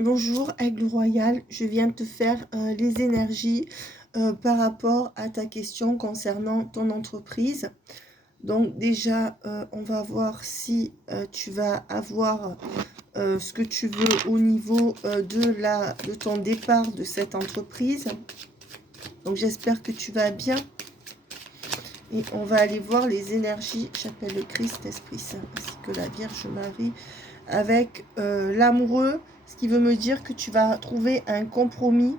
Bonjour, Aigle Royal. Je viens te faire les énergies par rapport à ta question concernant ton entreprise. Donc déjà, on va voir si tu vas avoir ce que tu veux au niveau de ton départ de cette entreprise. Donc j'espère que tu vas bien. Et on va aller voir les énergies. J'appelle le Christ, Esprit Saint, ainsi que la Vierge Marie, avec l'amoureux, ce qui veut me dire que tu vas trouver un compromis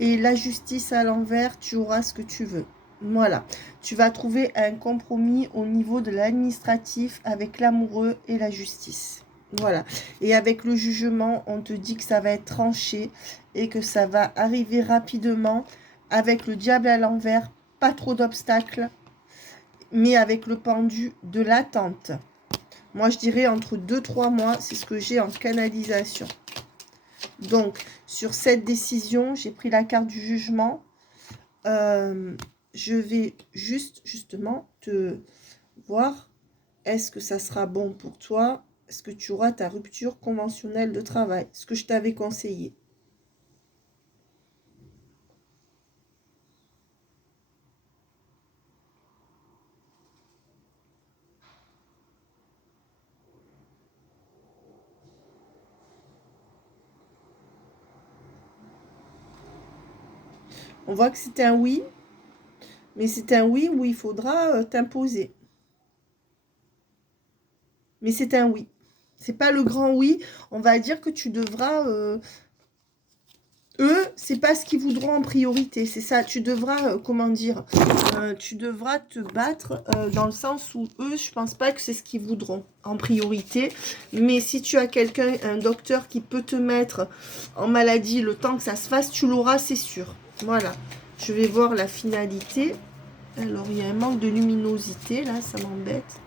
et la justice à l'envers, tu auras ce que tu veux. Voilà, tu vas trouver un compromis au niveau de l'administratif avec l'amoureux et la justice. Voilà, et avec le jugement, on te dit que ça va être tranché et que ça va arriver rapidement avec le diable à l'envers, pas trop d'obstacles, mais avec le pendu de l'attente. Moi, je dirais entre 2-3 mois, c'est ce que j'ai en canalisation. Donc, sur cette décision, j'ai pris la carte du jugement. Je vais justement te voir, est-ce que ça sera bon pour toi? Est-ce que tu auras ta rupture conventionnelle de travail? Ce que je t'avais conseillé. On voit que c'est un oui, mais c'est un oui où il faudra t'imposer. Mais c'est un oui. C'est pas le grand oui. On va dire que tu devras... eux, c'est pas ce qu'ils voudront en priorité. C'est ça. Tu devras, comment dire, tu devras te battre dans le sens où eux, je pense pas que c'est ce qu'ils voudront en priorité. Mais si tu as quelqu'un, un docteur qui peut te mettre en maladie le temps que ça se fasse, tu l'auras, c'est sûr. Voilà. Je vais voir la finalité. Alors, il y a un manque de luminosité, là, ça m'embête.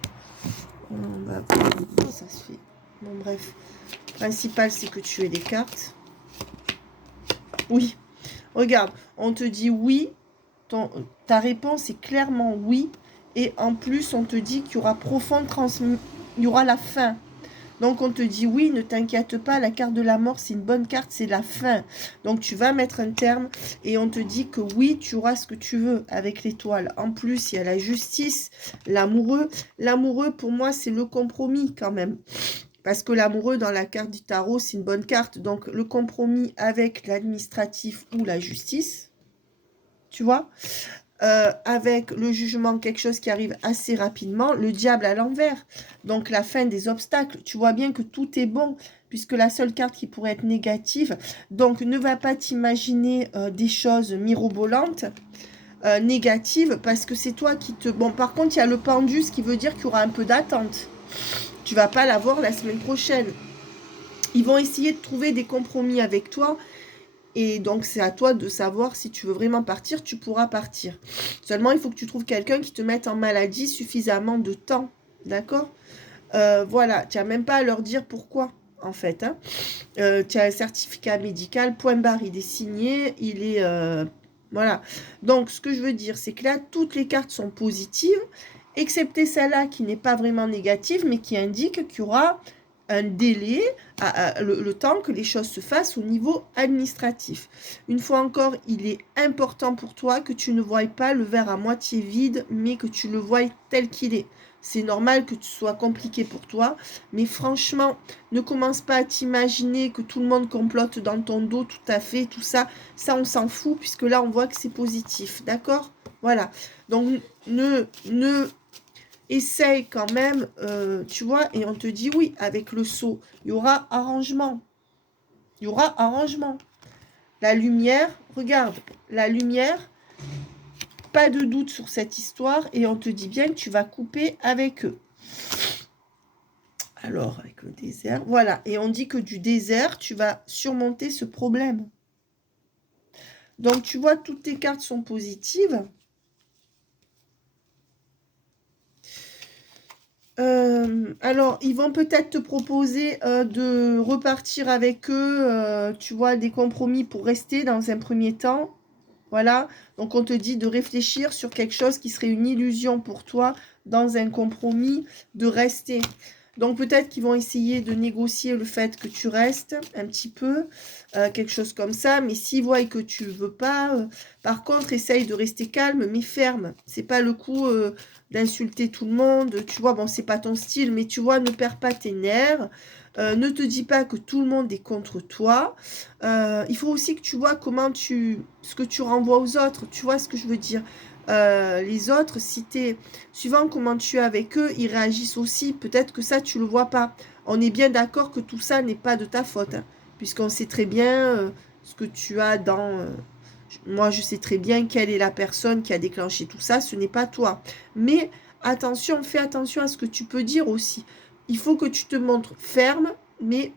On va voir comment ça se fait. Bon, bref. Le principal, c'est que tu aies des cartes. Oui. Regarde, on te dit oui. Ta réponse est clairement oui. Et en plus, on te dit qu'il y aura profonde transmission. Il y aura la fin. Donc, on te dit oui, ne t'inquiète pas. La carte de la mort, c'est une bonne carte, c'est la fin. Donc, tu vas mettre un terme. Et on te dit que oui, tu auras ce que tu veux avec l'étoile. En plus, il y a la justice, l'amoureux. L'amoureux, pour moi, c'est le compromis quand même. Parce que l'amoureux, dans la carte du tarot, c'est une bonne carte. Donc, le compromis avec l'administratif ou la justice, tu vois, avec le jugement, quelque chose qui arrive assez rapidement, le diable à l'envers. Donc, la fin des obstacles. Tu vois bien que tout est bon, puisque la seule carte qui pourrait être négative. Donc, ne va pas t'imaginer des choses mirobolantes. Négatives, parce que c'est toi qui te... Bon, par contre, il y a le pendu, ce qui veut dire qu'il y aura un peu d'attente. Tu vas pas l'avoir la semaine prochaine. Ils vont essayer de trouver des compromis avec toi. Et donc, c'est à toi de savoir si tu veux vraiment partir, tu pourras partir. Seulement, il faut que tu trouves quelqu'un qui te mette en maladie suffisamment de temps. D'accord? Voilà, tu n'as même pas à leur dire pourquoi, en fait. Hein. Tu as un certificat médical, point barre, il est signé, il est... voilà. Donc, ce que je veux dire, c'est que là, toutes les cartes sont positives, excepté celle-là qui n'est pas vraiment négative, mais qui indique qu'il y aura un délai, le temps que les choses se fassent au niveau administratif. Une fois encore, il est important pour toi que tu ne voies pas le verre à moitié vide, mais que tu le voies tel qu'il est. C'est normal que tu sois compliqué pour toi, mais franchement, ne commence pas à t'imaginer que tout le monde complote dans ton dos, tout à fait, tout ça. Ça, on s'en fout, puisque là, on voit que c'est positif, d'accord? Voilà. Donc, essaye quand même, tu vois, et on te dit oui, avec le seau, il y aura arrangement. Il y aura arrangement. La lumière, regarde, la lumière, pas de doute sur cette histoire, et on te dit bien que tu vas couper avec eux. Alors, avec le désert, voilà, et on dit que du désert, tu vas surmonter ce problème. Donc, tu vois, toutes tes cartes sont positives. Alors, ils vont peut-être te proposer de repartir avec eux, tu vois, des compromis pour rester dans un premier temps. Voilà, donc on te dit de réfléchir sur quelque chose qui serait une illusion pour toi dans un compromis, de rester. Donc peut-être qu'ils vont essayer de négocier le fait que tu restes un petit peu, quelque chose comme ça. Mais s'ils voient que tu veux pas, par contre, essaye de rester calme mais ferme. C'est pas le coup d'insulter tout le monde. Tu vois, bon, c'est pas ton style, mais tu vois, ne perds pas tes nerfs. Ne te dis pas que tout le monde est contre toi. Il faut aussi que tu vois ce que tu renvoies aux autres. Tu vois ce que je veux dire? Les autres, suivant comment tu es avec eux, ils réagissent aussi. Peut-être que ça, tu le vois pas. On est bien d'accord que tout ça n'est pas de ta faute, hein, puisqu'on sait très bien ce que tu as dans... moi, je sais très bien quelle est la personne qui a déclenché tout ça. Ce n'est pas toi. Mais attention, fais attention à ce que tu peux dire aussi. Il faut que tu te montres ferme, mais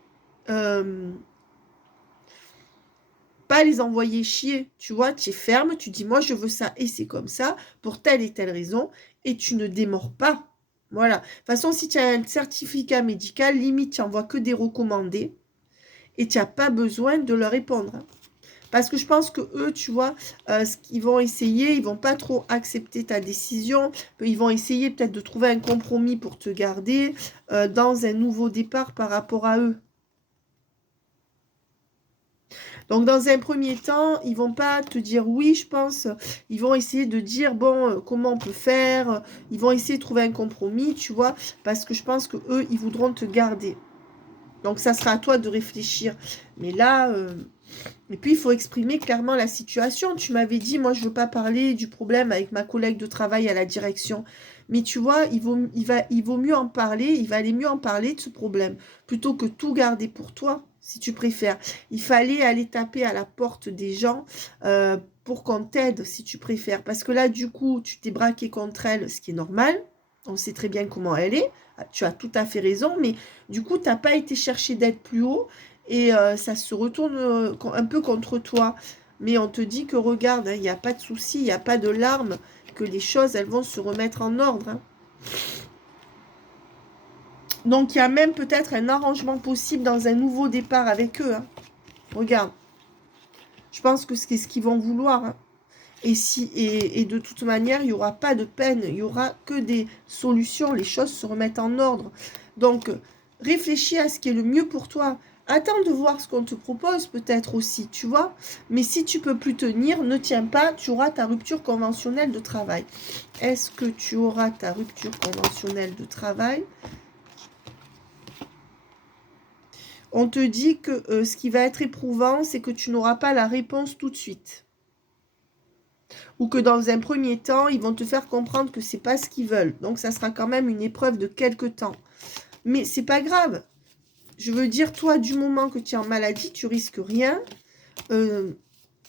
pas les envoyer chier. Tu vois, tu es ferme, tu dis moi je veux ça et c'est comme ça, pour telle et telle raison, et tu ne démords pas. Voilà. De toute façon, si tu as un certificat médical, limite, tu n'envoies que des recommandés et tu n'as pas besoin de leur répondre, hein. Parce que je pense que eux, tu vois, ce qu'ils vont essayer, ils vont pas trop accepter ta décision. Ils vont essayer peut-être de trouver un compromis pour te garder dans un nouveau départ par rapport à eux. Donc, dans un premier temps, ils vont pas te dire oui, je pense. Ils vont essayer de dire, bon, comment on peut faire. Ils vont essayer de trouver un compromis, tu vois, parce que je pense que eux, ils voudront te garder. Donc, ça sera à toi de réfléchir. Mais là, et puis, il faut exprimer clairement la situation. Tu m'avais dit, moi, je ne veux pas parler du problème avec ma collègue de travail à la direction. Mais tu vois, il vaut mieux en parler, il va aller mieux en parler de ce problème, plutôt que tout garder pour toi, si tu préfères. Il fallait aller taper à la porte des gens pour qu'on t'aide, si tu préfères. Parce que là, du coup, tu t'es braqué contre elle, ce qui est normal. On sait très bien comment elle est. Tu as tout à fait raison, mais du coup, tu n'as pas été chercher d'aide plus haut et ça se retourne un peu contre toi. Mais on te dit que regarde, il n'y a pas de souci, il n'y a pas de larmes, que les choses, elles vont se remettre en ordre, hein. Donc, il y a même peut-être un arrangement possible dans un nouveau départ avec eux, hein. Regarde, je pense que c'est ce qu'ils vont vouloir, hein. Et de toute manière, il n'y aura pas de peine, il n'y aura que des solutions, les choses se remettent en ordre. Donc, réfléchis à ce qui est le mieux pour toi. Attends de voir ce qu'on te propose peut-être aussi, tu vois. Mais si tu peux plus tenir, ne tiens pas, tu auras ta rupture conventionnelle de travail. Est-ce que tu auras ta rupture conventionnelle de travail? On te dit que ce qui va être éprouvant, c'est que tu n'auras pas la réponse tout de suite. Ou que dans un premier temps, ils vont te faire comprendre que c'est pas ce qu'ils veulent. Donc, ça sera quand même une épreuve de quelques temps. Mais c'est pas grave. Je veux dire, toi, du moment que tu es en maladie, tu risques rien.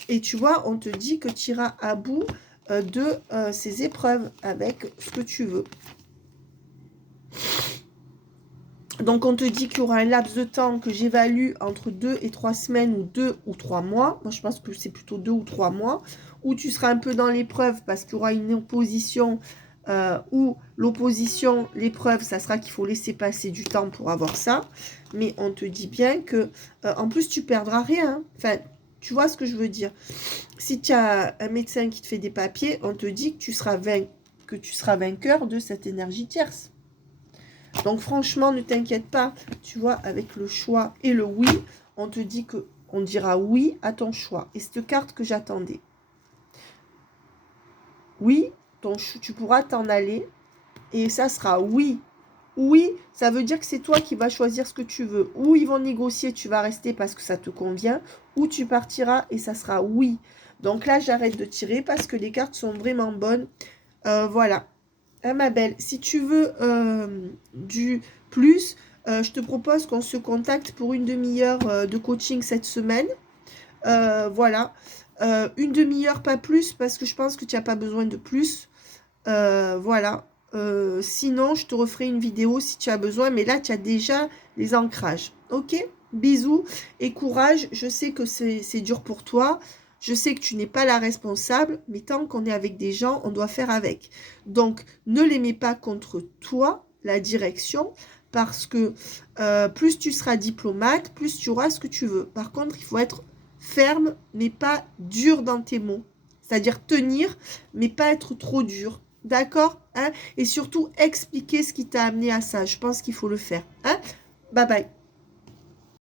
Et tu vois, on te dit que tu iras à bout de ces épreuves avec ce que tu veux. Donc, on te dit qu'il y aura un laps de temps que j'évalue entre 2 et 3 semaines ou 2 ou 3 mois. Moi, je pense que c'est plutôt 2 ou 3 mois. Où tu seras un peu dans l'épreuve parce qu'il y aura une opposition ou l'opposition, l'épreuve, ça sera qu'il faut laisser passer du temps pour avoir ça. Mais on te dit bien que, en plus, tu perdras rien. Enfin, tu vois ce que je veux dire. Si tu as un médecin qui te fait des papiers, on te dit que tu seras vainqueur de cette énergie tierce. Donc franchement, ne t'inquiète pas, tu vois, avec le choix et le oui, on te dit que on dira oui à ton choix. Et cette carte que j'attendais. Oui, tu pourras t'en aller et ça sera oui. Oui, ça veut dire que c'est toi qui vas choisir ce que tu veux. Ou ils vont négocier, tu vas rester parce que ça te convient, ou tu partiras et ça sera oui. Donc là, j'arrête de tirer parce que les cartes sont vraiment bonnes. Voilà. Ah, ma belle, si tu veux du plus, je te propose qu'on se contacte pour une demi-heure de coaching cette semaine. Voilà. Une demi-heure, pas plus, parce que je pense que tu n'as pas besoin de plus. Voilà. Sinon, je te referai une vidéo si tu as besoin, mais là, tu as déjà les ancrages. Ok? Bisous et courage. Je sais que c'est dur pour toi. Je sais que tu n'es pas la responsable, mais tant qu'on est avec des gens, on doit faire avec. Donc, ne les mets pas contre toi, la direction, parce que plus tu seras diplomate, plus tu auras ce que tu veux. Par contre, il faut être ferme, mais pas dur dans tes mots. C'est-à-dire tenir, mais pas être trop dur. D'accord, hein? Et surtout, expliquer ce qui t'a amené à ça. Je pense qu'il faut le faire. Hein? Bye bye.